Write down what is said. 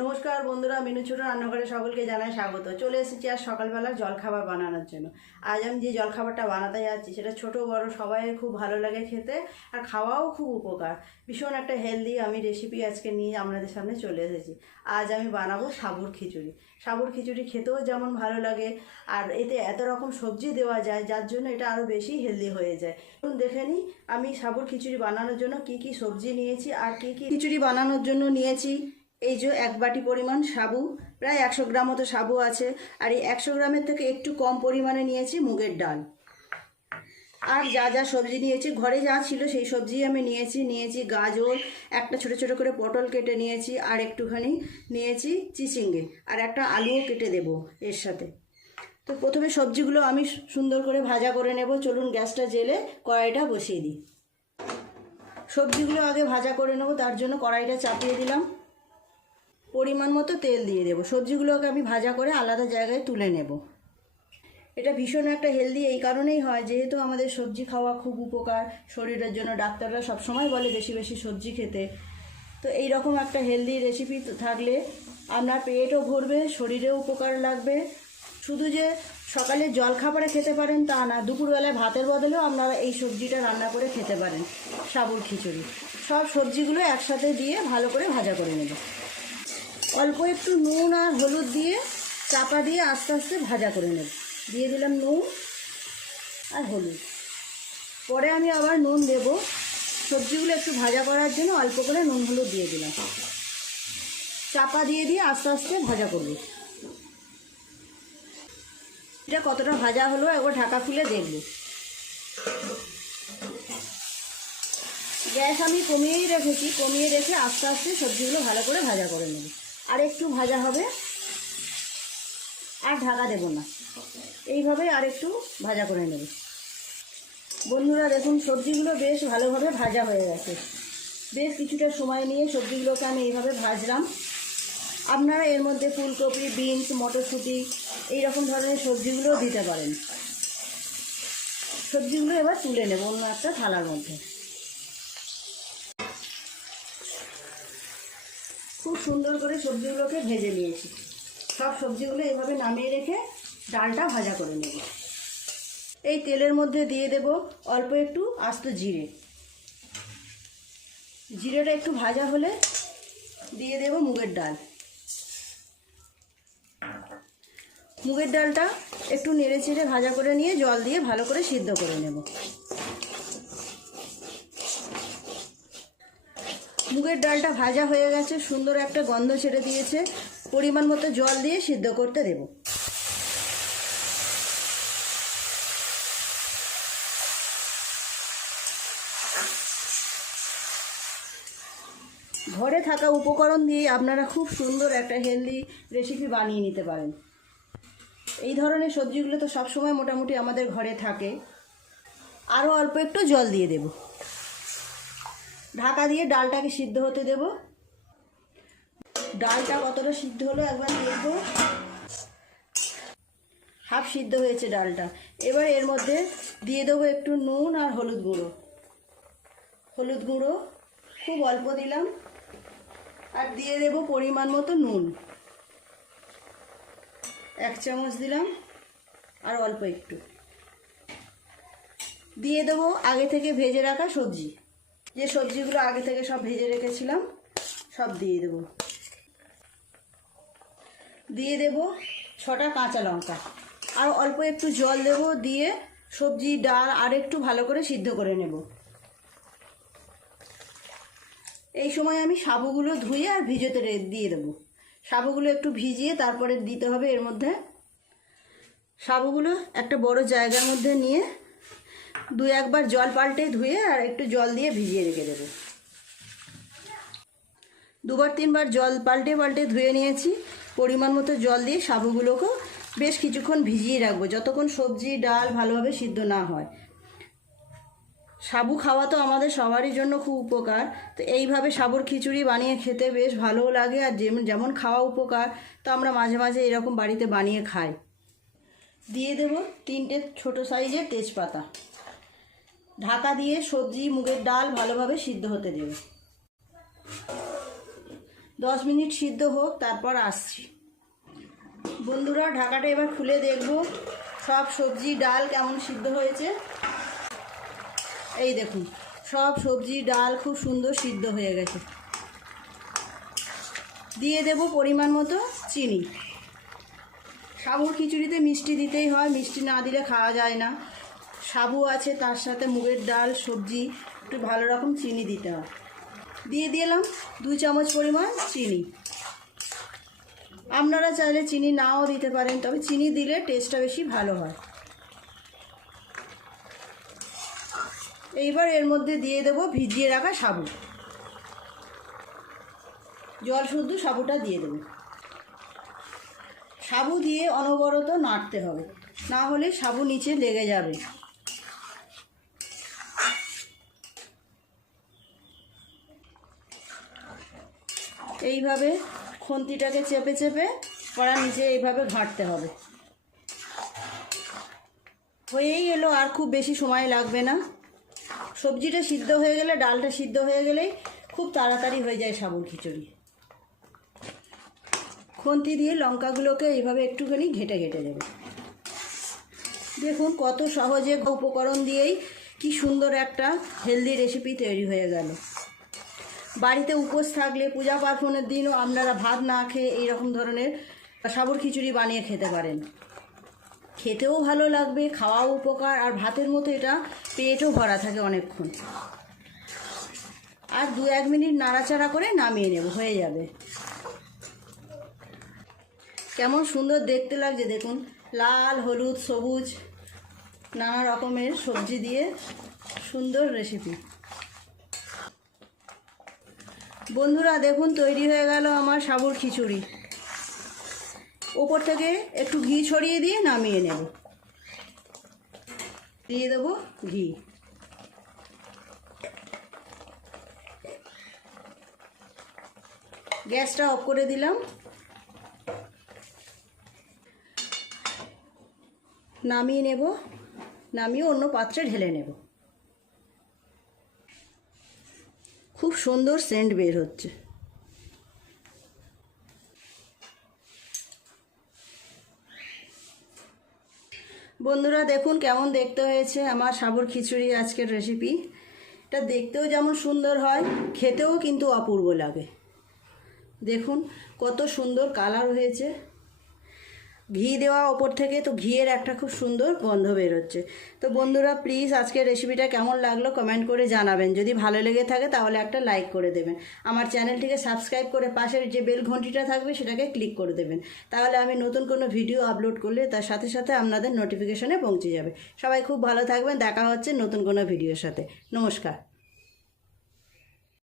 নমস্কার বন্ধুরা, মিনু ছোট রান্নাঘরে সকলকে জানাই স্বাগত। চলে এসেছি আজ সকালবেলার জলখাবার বানানোর জন্য। আজ আমি যে জলখাবারটা বানাতে যাচ্ছি সেটা ছোট বড় সবাই খুব ভালো লাগে খেতে, আর খাওয়াও খুব উপকার। ভীষণ একটা হেলদি আমি রেসিপি আজকে নিয়ে আপনাদের সামনে চলে এসেছি। আজ আমি বানাবো সাবুর খিচুড়ি। সাবুর খিচুড়ি খেতেও যেমন ভালো লাগে, আর এতে এত রকম সবজি দেওয়া যায় যার জন্য এটা আরও বেশি হেলদি হয়ে যায়। এখন দেখে নিই আমি সাবুর খিচুড়ি বানানোর জন্য কি কি সবজি নিয়েছি আর কি কি খিচুড়ি বানানোর জন্য নিয়েছি। এই যে 1 বাটি পরিমাণ সাবু, প্রায় 100 গ্রাম মতো সাবু আছে। আর এই 100 গ্রামের থেকে একটু কম পরিমাণে নিয়েছি মুগের ডাল। আর যা যা সবজি নিয়েছি, ঘরে যা ছিল সেই সবজি আমি নিয়েছি গাজর, একটা ছোট ছোট করে পটল কেটে নিয়েছি, আর একটুখানি নিয়েছি চিচিঙ্গে, আর একটা আলুও কেটে দেব এর সাথে। তো প্রথমে সবজিগুলো আমি সুন্দর করে ভাজা করে নেব। চলুন গ্যাসটা জেলে কড়াইটা বসিয়ে দিই। সবজিগুলো আগে ভাজা করে নেব, তার জন্য কড়াইটা চাপিয়ে দিলাম। পরিমাণ মতো তেল দিয়ে দেবো। সবজিগুলোকে আমি ভাজা করে আলাদা জায়গায় তুলে নেব। এটা ভীষণ একটা হেলদি এই কারণেই হয়, যেহেতু আমাদের সবজি খাওয়া খুব উপকার শরীরের জন্য। ডাক্তাররা সবসময় বলে বেশি বেশি সবজি খেতে। তো এই রকম একটা হেলদি রেসিপি থাকলে আপনার পেটও ভরবে, শরীরেও উপকার লাগবে। শুধু যে সকালে জলখাবারে খেতে পারেন তা না, দুপুরবেলায় ভাতের বদলেও আপনারা এই সবজিটা রান্না করে খেতে পারেন, সাবুর খিচুড়ি। সব সবজিগুলো একসাথে দিয়ে ভালো করে ভাজা করে নেব। অল্প একটু নুন আর হলুদ দিয়ে চাপা দিয়ে আস্তে আস্তে ভাজা করে নেব। দিয়ে দিলাম নুন আর হলুদ, পরে আমি আবার নুন দেব। সবজিগুলো একটু ভাজা করার জন্য অল্প করে নুন হলুদ দিয়ে দিলাম। চাপা দিয়ে আস্তে আস্তে ভাজা করব। এটা কতটা ভাজা হলো একবার ঢাকা খুলে দেখব। গ্যাস আমি কমিয়েই রেখেছি, কমিয়ে রেখে আস্তে আস্তে সবজিগুলো ভালো করে ভাজা করে নেব। আর একটু ভাজা হবে, আর ঢাকা দেব না, এইভাবে আর একটু ভাজা করে নেব। বন্ধুরা দেখুন, সবজিগুলো বেশ ভালোভাবে ভাজা হয়ে গেছে। বেশ কিছুটা সময় নিয়ে সবজিগুলোকে আমি এইভাবে ভাজলাম। আপনারা এর মধ্যে ফুলকপি, বিনস, মটরশুঁটি এইরকম ধরনের সবজিগুলোও দিতে পারেন। সবজিগুলো এবার তুলে নেব অন্য একটা থালার মধ্যে। খুব সুন্দর করে সবজিগুলোকে ভেজে নিয়েছি। সব সবজিগুলো এভাবে নামিয়ে রেখে ডালটা ভাজা করে নেব। এই তেলের মধ্যে দিয়ে দেব অল্প একটু আস্ত জিরে। জিরেটা একটু ভাজা হলে দিয়ে দেব মুগের ডাল। মুগের ডালটা একটু নেড়ে চেড়ে ভাজা করে নিয়ে জল দিয়ে ভালো করে সিদ্ধ করে নেব। মুগের ডালটা ভাজা হয়ে গেছে, সুন্দর একটা গন্ধ ছেড়ে দিয়েছে। পরিমাণ মতো জল দিয়ে সিদ্ধ করতে দেব। ঘরে থাকা উপকরণ দিয়ে আপনারা খুব সুন্দর একটা হেলদি রেসিপি বানিয়ে নিতে পারেন। এই ধরনের সবজিগুলো তো সবসময় মোটামুটি আমাদের ঘরে থাকে। আরও অল্প একটু জল দিয়ে দেব। ঢাকা দিয়ে ডালটাকে সিদ্ধ হতে দেব। ডালটা কতটা সিদ্ধ হলো একবার দেখব। হাফ সিদ্ধ হয়েছে ডালটা। এবার এর মধ্যে দিয়ে দেবো একটু নুন আর হলুদ গুঁড়ো। হলুদ গুঁড়ো খুব অল্প দিলাম। আর দিয়ে দেব পরিমাণ মতো নুন, 1 চামচ দিলাম। আর অল্প একটু দিয়ে দেবো আগে থেকে ভেজে রাখা সবজি। যে সবজিগুলো আগে থেকে সব ভেজে রেখেছিলাম সব দিয়ে দেব। দিয়ে দেব 6টা কাঁচা লঙ্কা। আর অল্প একটু জল দেব, দিয়ে সবজি ডাল আর একটু ভালো করে সিদ্ধ করে নেব। এই সময় আমি সাবুগুলো ধুয়ে আর ভিজোতে দিয়ে দেবো। সাবুগুলো একটু ভিজিয়ে তারপরে দিতে হবে এর মধ্যে। সাবুগুলো একটা বড় জায়গার মধ্যে নিয়ে 2-1 বার জল পাল্টে ধুয়ে আর একটু জল দিয়ে ভিজিয়ে রেখে দেবো। 2-3 বার জল পাল্টে ধুয়ে নিয়েছি। পরিমাণ মতো জল দিয়ে সাবুগুলোকেও বেশ কিছুক্ষণ ভিজিয়ে রাখবো, যতক্ষণ সবজি ডাল ভালোভাবে সিদ্ধ না হয়। সাবু খাওয়া তো আমাদের সবারই জন্য খুব উপকার। তো এইভাবে সাবুর খিচুড়ি বানিয়ে খেতে বেশ ভালোও লাগে। আর যেমন খাওয়া উপকার, তো আমরা মাঝে মাঝে এরকম বাড়িতে বানিয়ে খাই। দিয়ে দেব 3টে ছোট সাইজের তেজপাতা। ঢাকা দিয়ে সবজি মুগের ডাল ভালোভাবে সিদ্ধ হতে দেব। 10 মিনিট সিদ্ধ হোক, তারপর আসছি। বন্ধুরা ঢাকাটা এবার খুলে দেখব সব সবজি ডাল কেমন সিদ্ধ হয়েছে। এই দেখুন সব সবজি ডাল খুব সুন্দর সিদ্ধ হয়ে গেছে। দিয়ে দেব পরিমাণ মতো চিনি। সাবুর খিচুড়িতে মিষ্টি দিতেই হয়, মিষ্টি না দিলে খাওয়া যায় না। সাবু আছে, তার সাথে মুগের ডাল, সবজি, একটু ভালো রকম চিনি দিতে হয়। দিয়ে দিলাম 2 চামচ পরিমাণ চিনি। আপনারা চাইলে চিনি নাও দিতে পারেন, তবে চিনি দিলে টেস্টটা বেশি ভালো হয়। এইবার এর মধ্যে দিয়ে দেব ভিজিয়ে রাখা সাবু। জল শুদ্ধ সাবুটা দিয়ে দেব। সাবু দিয়ে অনবরত নাড়তে হবে, না হলে সাবু নিচে লেগে যাবে। এইভাবে খুন্তিটাকে চেপে চেপে কড়ার নিচে এইভাবে ঘাঁটতে হবে। হয়েই এলো, আর খুব বেশি সময় লাগবে না। সবজিটা সিদ্ধ হয়ে গেলে, ডালটা সিদ্ধ হয়ে গেলেই খুব তাড়াতাড়ি হয়ে যায় সাবুর খিচুড়ি। খুন্তি দিয়ে লঙ্কাগুলোকে এইভাবে একটুখানি ঘেটে ঘেটে দেবে। দেখুন কত সহজে উপকরণ দিয়েই কি সুন্দর একটা হেলদি রেসিপি তৈরি হয়ে গেল। বাড়িতে উপোস থাকলে, পূজা পার্বণের দিনও আপনারা ভাত না খেয়ে এইরকম ধরনের সাবুর খিচুড়ি বানিয়ে খেতে পারেন। খেতেও ভালো লাগবে, খাওয়াও উপকার, আর ভাতের মতো এটা পেটও ভরা থাকে অনেকক্ষণ। আর 2-1 মিনিট নাড়াচাড়া করে নামিয়ে নেব, হয়ে যাবে। কেমন সুন্দর দেখতে লাগছে দেখুন, লাল, হলুদ, সবুজ নানা রকমের সবজি দিয়ে সুন্দর রেসিপি। বন্ধুরা দেখুন তৈরি হয়ে গেল আমার সাবুর খিচুড়ি। ওপর থেকে একটু ঘি ছড়িয়ে দিয়ে নামিয়ে নেব। দিয়ে দেব ঘি। গ্যাসটা অফ করে দিলাম। নামিয়ে নেব, নামিয়ে অন্য পাত্রে ঢেলে নেব। খুব সুন্দর সেন্ট বের হচ্ছে। বন্ধুরা দেখুন কেমন দেখতে হয়েছে আমার সাবুর খিচুড়ি আজকের রেসিপি। এটা দেখতেও যেমন সুন্দর হয়, খেতেও কিন্তু অপূর্ব লাগে। দেখুন কত সুন্দর কালার হয়েছে, ঘি দেওয়া ওপর থেকে, তো ঘিয়ের একটা খুব সুন্দর গন্ধ বেরোচ্ছে। তো বন্ধুরা প্লিজ আজকের রেসিপিটা কেমন লাগলো কমেন্ট করে জানাবেন। যদি ভালো লেগে থাকে তাহলে একটা লাইক করে দেবেন। আমার চ্যানেলটিকে সাবস্ক্রাইব করে পাশের যে বেল ঘন্টিটা থাকবে সেটাকে ক্লিক করে দেবেন। তাহলে আমি নতুন কোনো ভিডিও আপলোড করলে তার সাথে সাথে আপনাদের নোটিফিকেশনে পৌঁছে যাবে। সবাই খুব ভালো থাকবেন, দেখা হচ্ছে নতুন কোনো ভিডিওর সাথে। নমস্কার।